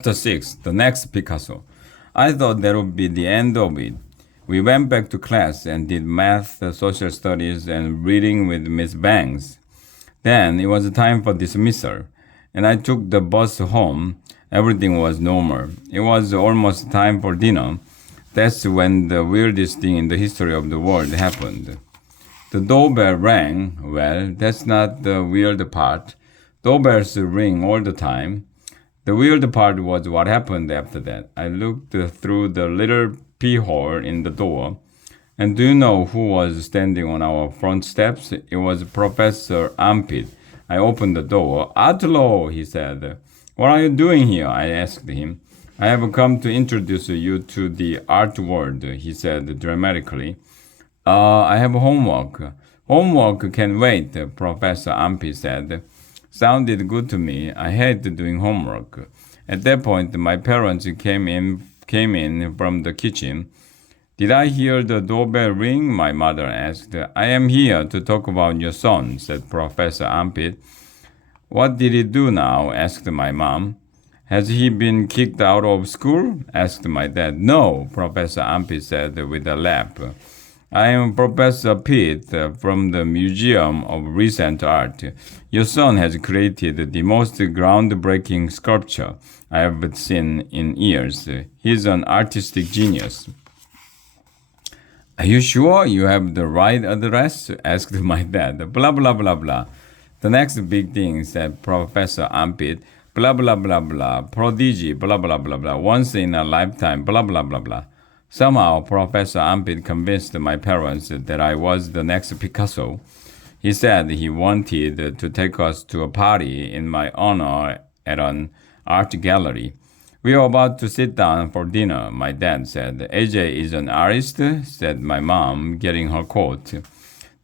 Chapter 6, The Next Picasso. I thought that would be the end of it. We went back to class and did math, social studies, and reading with Miss Banks. Then it was time for dismissal, and I took the bus home. Everything was normal. It was almost time for dinner. That's when the weirdest thing in the history of the world happened. The doorbell rang. Well, that's not the weird part. Doorbells ring all the time. The weird part was what happened after that. I looked through the little peephole in the door, and do you know who was standing on our front steps? It was Professor Ampit. I opened the door. Atlo, he said. What are you doing here? I asked him. I have come to introduce you to the art world, he said dramatically. I have homework. Homework can wait, Professor Ampit said. Sounded good to me. I hate doing homework. At that point, my parents came in from the kitchen. Did I hear the doorbell ring? My mother asked. I am here to talk about your son, said Professor Ampit. What did he do now? Asked my mom. Has he been kicked out of school? Asked my dad. No, Professor Ampit said with a laugh. I am Professor Pitt from the Museum of Recent Art. Your son has created the most groundbreaking sculpture I have seen in years. He's an artistic genius. Are you sure you have the right address? Asked my dad. Blah, blah, blah, blah. The next big thing, said Professor Ampit. Blah, blah, blah, blah. Prodigy, blah, blah, blah, blah. Once in a lifetime, blah, blah, blah, blah. Somehow, Professor Ampit convinced my parents that I was the next Picasso. He said he wanted to take us to a party in my honor at an art gallery. We were about to sit down for dinner, my dad said. AJ is an artist, said my mom, getting her coat.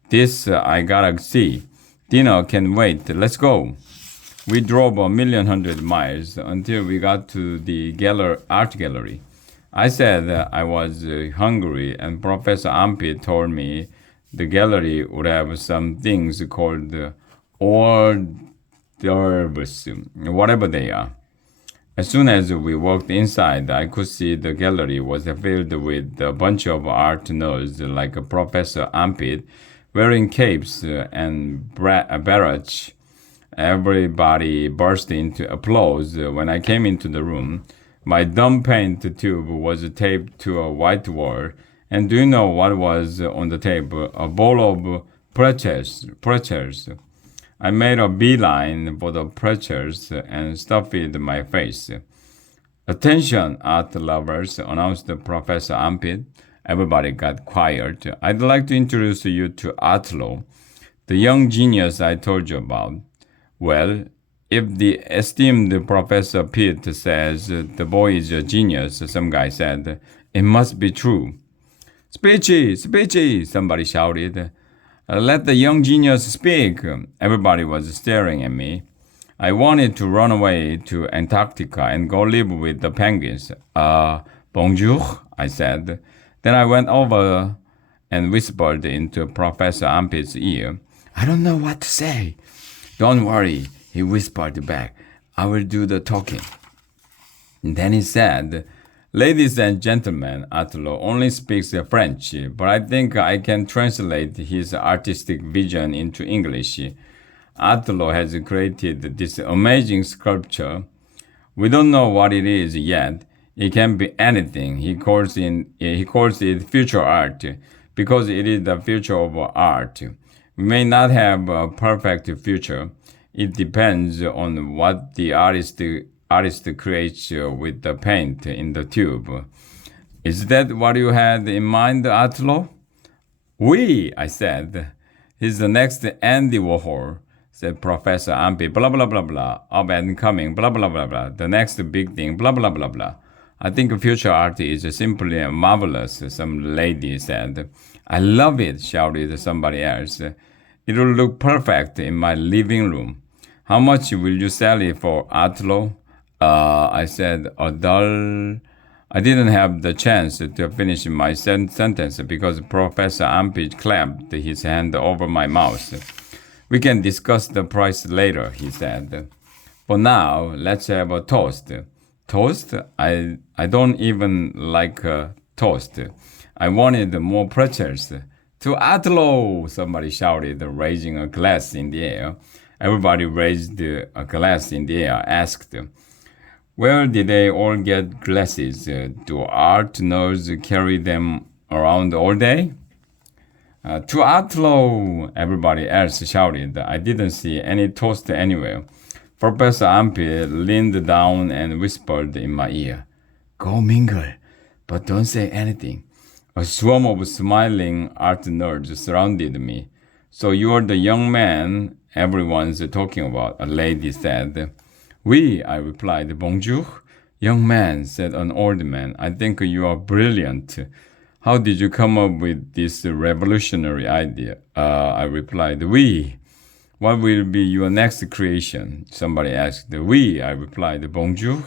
This I gotta see. Dinner can wait. Let's go. We drove 1,100,000 miles until we got to the art gallery. I said I was hungry, and Professor Ampit told me the gallery would have some things called hors d'oeuvres, whatever they are. As soon as we walked inside, I could see the gallery was filled with a bunch of art nerds like Professor Ampit, wearing capes and barrage. Everybody burst into applause when I came into the room. My dumb paint tube was taped to a white wall, and do you know what was on the table? A bowl of pretzels. I made a beeline for the pretzels and stuffed my face. Attention, art lovers, announced Professor Ampit. Everybody got quiet. I'd like to introduce you to Atlo, the young genius I told you about. Well, if the esteemed Professor Pitt says the boy is a genius, some guy said, it must be true. Speechy, somebody shouted. Let the young genius speak. Everybody was staring at me. I wanted to run away to Antarctica and go live with the penguins. Bonjour, I said. Then I went over and whispered into Professor Ampit's ear. I don't know what to say. Don't worry, he whispered back. I will do the talking. And then he said, Ladies and gentlemen, Atlo only speaks French, but I think I can translate his artistic vision into English. Atlo has created this amazing sculpture. We don't know what it is yet. It can be anything. He calls it future art because it is the future of art. We may not have a perfect future. It depends on what the artist creates with the paint in the tube. Is that what you had in mind, Atlo? Oui, I said. He's the next Andy Warhol, said Professor Ampit, blah, blah, blah, blah, up and coming, blah, blah, blah, blah, the next big thing, blah, blah, blah, blah. I think future art is simply marvelous, some lady said. I love it, shouted somebody else. It'll look perfect in my living room. How much will you sell it for, Atlo? I said, $1. I didn't have the chance to finish my sentence because Professor Ampit clapped his hand over my mouth. We can discuss the price later, he said. For now, let's have a toast. Toast? I don't even like toast. I wanted more pretzels. To Atlo! Somebody shouted, raising a glass in the air. Everybody raised a glass in the air, asked, where did they all get glasses? Do art nerds carry them around all day? To Atlo! Everybody else shouted. I didn't see any toast anywhere. Professor Ampi leaned down and whispered in my ear, go mingle, but don't say anything. A swarm of smiling art nerds surrounded me. So you're the young man everyone's talking about, a lady said. Oui, I replied. Bonjour. Young man, said an old man. I think you are brilliant. How did you come up with this revolutionary idea? I replied. Oui. What will be your next creation? Somebody asked. Oui, I replied. Bonjour.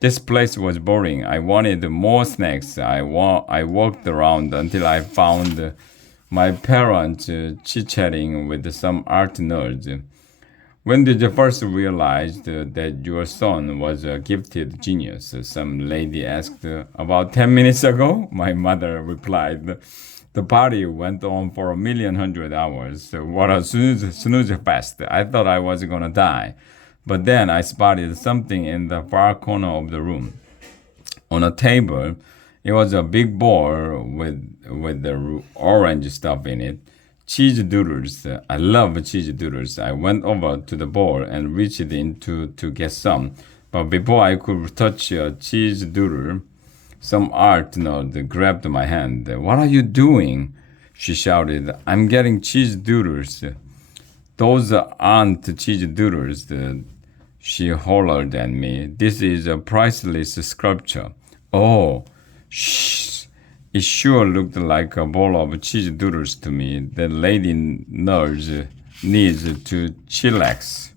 This place was boring. I wanted more snacks. I walked around until I found my parents chit-chatting with some art nerds. When did you first realize that your son was a gifted genius? Some lady asked. About 10 minutes ago, my mother replied. The party went on for 1,100,000 hours. What a snooze fest. I thought I was gonna die. But then I spotted something in the far corner of the room. On a table, it was a big bowl with the orange stuff in it. Cheese doodles. I love cheese doodles. I went over to the bowl and reached in to get some. But before I could touch a cheese doodle, some art nerd grabbed my hand. What are you doing? She shouted. I'm getting cheese doodles. Those aren't cheese doodles. She hollered at me. This is a priceless sculpture. Oh, shh. It sure looked like a bowl of cheese doodles to me. The lady nerd needs to chillax.